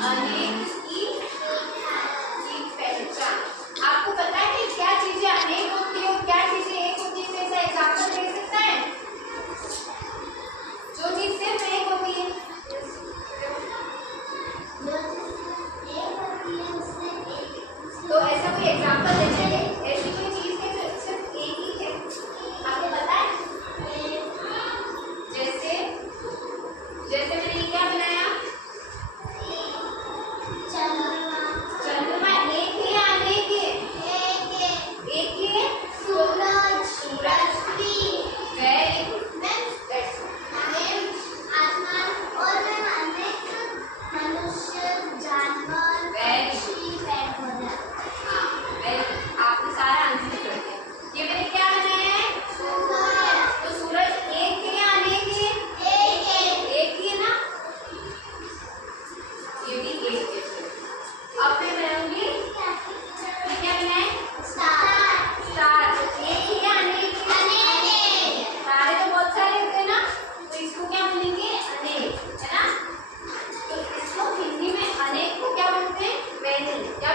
अनेक की पहचान। आपको पता है कि क्या चीजें अनेक होती है और क्या चीजें एक होती है? इसका एग्जाम्पल दे सकता है? जो चीज सिर्फ एक होती है, तो ऐसा कोई एग्जाम्पल दे चाहिए? ऐसी कोई चीज है जो सिर्फ एक ही है? आपको पता है? जैसे जैसे मैंने क्या बनाया? चंद्रमा एक ही या अनेक है? एक ही है। सूरज वेरी गुड। आपने सारा आंसर कर दिया। ये मैंने क्या बनाया है? तो सूरज एक है या अनेक है? एक ही है ना? ये भी एक है। अब मैं बनाऊंगी, ये क्या बनाए? स्टार। एक ही या अनेक है? तारे तो बहुत सारे होते हैं ना, तो इसको क्या बोलेंगे? अनेक, है ना? तो इसको हिंदी में अनेक को क्या बोलते हैं? मैनी। क्या